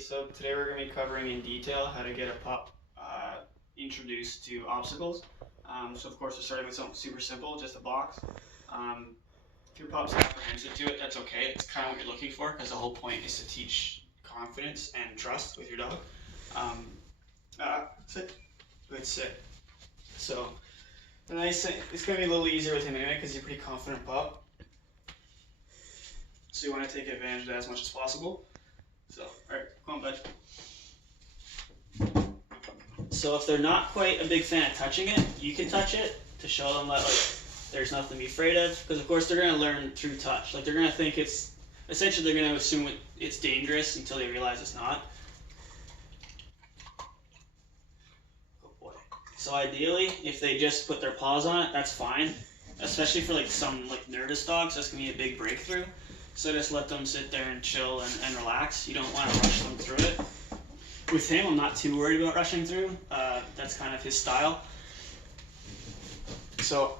So today we're going to be covering in detail how to get a pup introduced to obstacles. So of course we're starting with something super simple, just a box. If your pup's apprehensive to it, that's okay. It's kind of what you're looking for, because the whole point is to teach confidence and trust with your dog. Sit. Good sit. So the nice thing, it's going to be a little easier with him anyway, because he's a pretty confident pup. So you want to take advantage of that as much as possible. So, alright, come on, bud. So if they're not quite a big fan of touching it, you can touch it to show them that there's nothing to be afraid of. Because of course they're going to learn through touch. They're going to think it's, essentially they're going to assume it's dangerous until they realize it's not. Good boy. So ideally, if they just put their paws on it, that's fine. Especially for some nervous dogs, that's going to be a big breakthrough. So just let them sit there and chill and relax. You don't want to rush them through it. With him, I'm not too worried about rushing through. That's kind of his style. So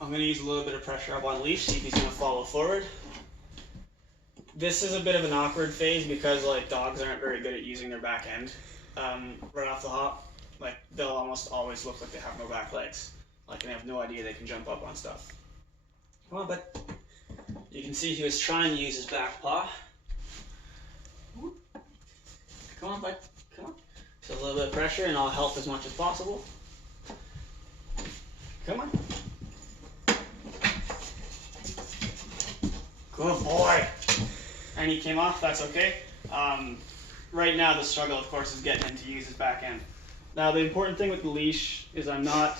I'm going to use a little bit of pressure up on the leash, see if he's going to follow forward. This is a bit of an awkward phase because dogs aren't very good at using their back end right off the hop. They'll almost always look like they have no back legs. And they have no idea they can jump up on stuff. Come on, bud. You can see he was trying to use his back paw. Come on, bud. Come on. So a little bit of pressure and I'll help as much as possible. Come on. Good boy. And he came off, that's okay. Right now the struggle, of course, is getting him to use his back end. Now the important thing with the leash is I'm not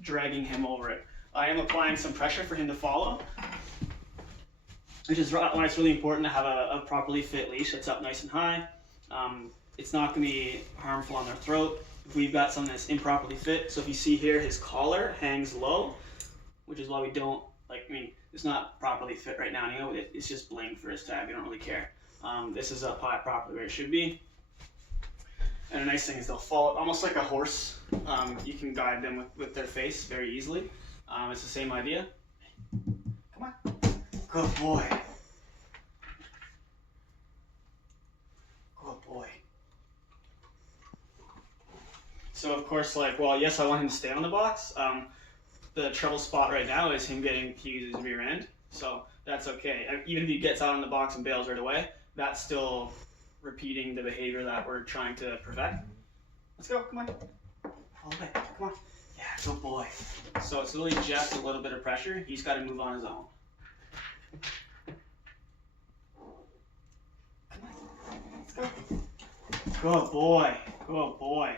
dragging him over it. I am applying some pressure for him to follow, which is why it's really important to have a properly fit leash that's up nice and high. It's not going to be harmful on their throat if we've got something that's improperly fit. So if you see here, his collar hangs low, which is why we don't, it's not properly fit right now. It's just bling for his tag. We don't really care. This is up high properly where it should be. And the nice thing is they'll follow, almost like a horse. You can guide them with their face very easily. It's the same idea. Come on. Good boy. Good boy. So of course, yes, I want him to stay on the box. The trouble spot right now is him getting to use his rear end. So that's okay. Even if he gets out on the box and bails right away, that's still repeating the behavior that we're trying to perfect. Let's go, come on. All the way, come on. Yeah, good boy. So it's really just a little bit of pressure. He's got to move on his own. Come on, let's go. Good boy, good boy.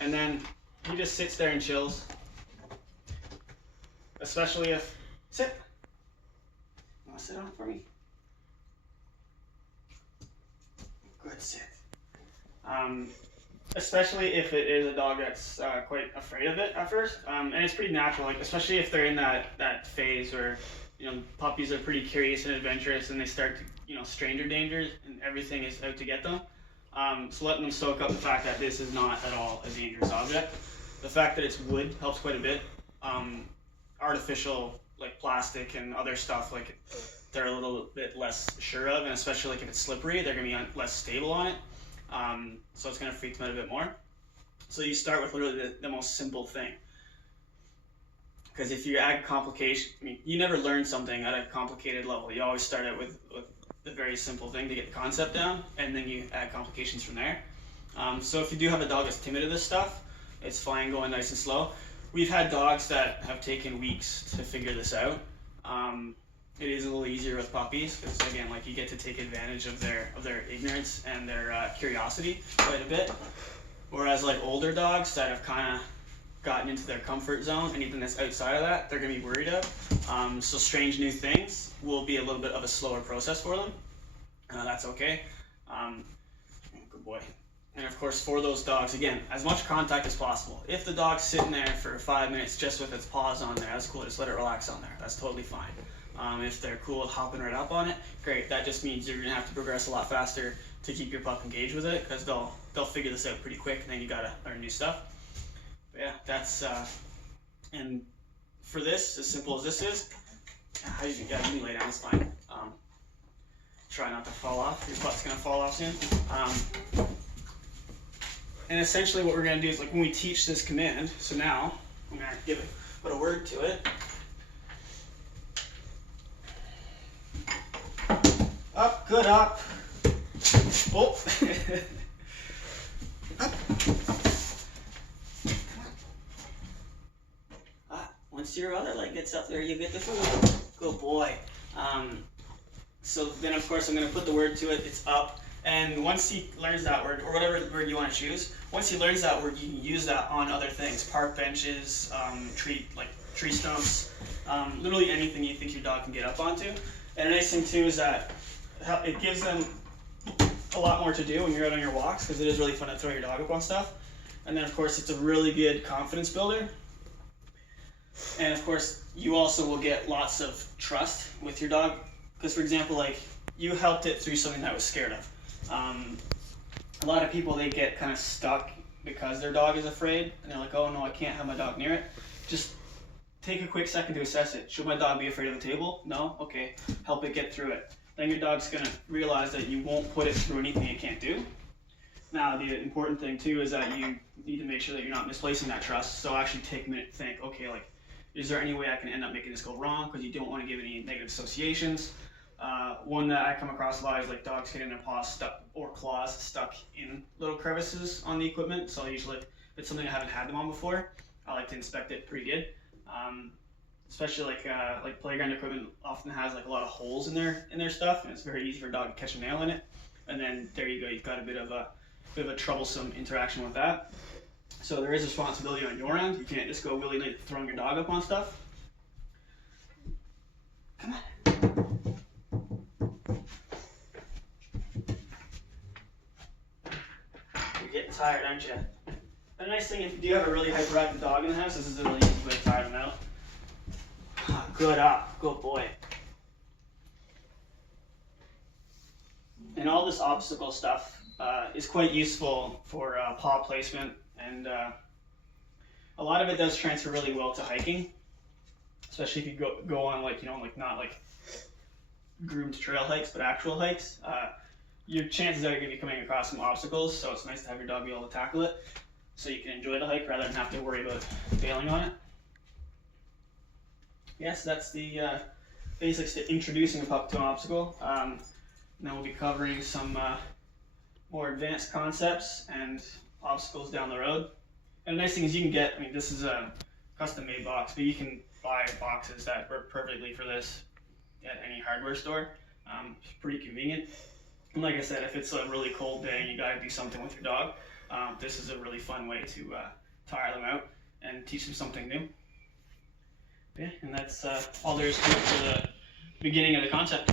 And then he just sits there and chills. Especially if, sit. You want to sit on it for me? Good sit. Especially if it is a dog that's quite afraid of it at first, and it's pretty natural. Especially if they're in that phase where puppies are pretty curious and adventurous, and they start to stranger danger, and everything is out to get them. So letting them soak up the fact that this is not at all a dangerous object. The fact that it's wood helps quite a bit. Artificial plastic and other stuff they're a little bit less sure of, and especially if it's slippery, they're going to be less stable on it. So it's going to freak them out a bit more. So you start with literally the most simple thing. Because if you add complication, you never learn something at a complicated level. You always start out with the very simple thing to get the concept down, and then you add complications from there. So if you do have a dog that's timid to this stuff, it's fine going nice and slow. We've had dogs that have taken weeks to figure this out. It is a little easier with puppies because again, you get to take advantage of their ignorance and their curiosity quite a bit. Whereas older dogs that have kind of gotten into their comfort zone, anything that's outside of that, they're going to be worried of. So strange new things will be a little bit of a slower process for them. That's okay. Good boy. And of course, for those dogs, again, as much contact as possible. If the dog's sitting there for 5 minutes just with its paws on there, that's cool. Just let it relax on there. That's totally fine. If they're cool with hopping right up on it, great. That just means you're going to have to progress a lot faster to keep your pup engaged with it, because they'll figure this out pretty quick, and then you got to learn new stuff. But yeah, that's and for this, as simple as this is, you can lay down, it's fine. Try not to fall off. Your butt's gonna fall off soon. And essentially what we're gonna do is like when we teach this command, so now I'm gonna put a word to it. Up, good up. Oh. Up. Once your other leg gets up there, you get the food. Good boy. So then of course I'm going to put the word to it, it's up, and once he learns that word, or whatever word you want to choose, once he learns that word, you can use that on other things, park benches, tree stumps, literally anything you think your dog can get up onto. And the nice thing too is that it gives them a lot more to do when you're out on your walks, because it is really fun to throw your dog up on stuff. And then of course it's a really good confidence builder. And of course you also will get lots of trust with your dog. Because for example, like you helped it through something that it was scared of. A lot of people, they get kind of stuck because their dog is afraid and they're like, oh no, I can't have my dog near it. Just take a quick second to assess it. Should my dog be afraid of the table? No? Okay, help it get through it. Then your dog's gonna realize that you won't put it through anything it can't do. Now the important thing too is that you need to make sure that you're not misplacing that trust. So actually take a minute to think, okay, like, is there any way I can end up making this go wrong? Because you don't want to give any negative associations. One that I come across a lot is like dogs getting their paws stuck or claws stuck in little crevices on the equipment. So usually if it's something I haven't had them on before, I like to inspect it pretty good. Especially like playground equipment often has like a lot of holes in their stuff, and it's very easy for a dog to catch a nail in it. And then there you go, you've got a bit of a troublesome interaction with that. So there is responsibility on your end. You can't just go willy-nilly throwing your dog up on stuff. Come on. You're getting tired, aren't you? The nice thing, if you do have a really hyperactive dog in the house, this is a really easy way to tire them out. Good up, good boy. And all this obstacle stuff is quite useful for paw placement, and a lot of it does transfer really well to hiking, especially if you go on like not like groomed trail hikes, but actual hikes. Your chances are you're going to be coming across some obstacles, so it's nice to have your dog be able to tackle it, so you can enjoy the hike rather than have to worry about failing on it. Yes, that's the basics to introducing a pup to an obstacle. And then we'll be covering some more advanced concepts and obstacles down the road. And the nice thing is you can get, I mean, this is a custom-made box, but you can buy boxes that work perfectly for this at any hardware store. It's pretty convenient. And like I said, if it's a really cold day and you gotta do something with your dog, this is a really fun way to tire them out and teach them something new. Yeah, and that's all there is to it for the beginning of the concept.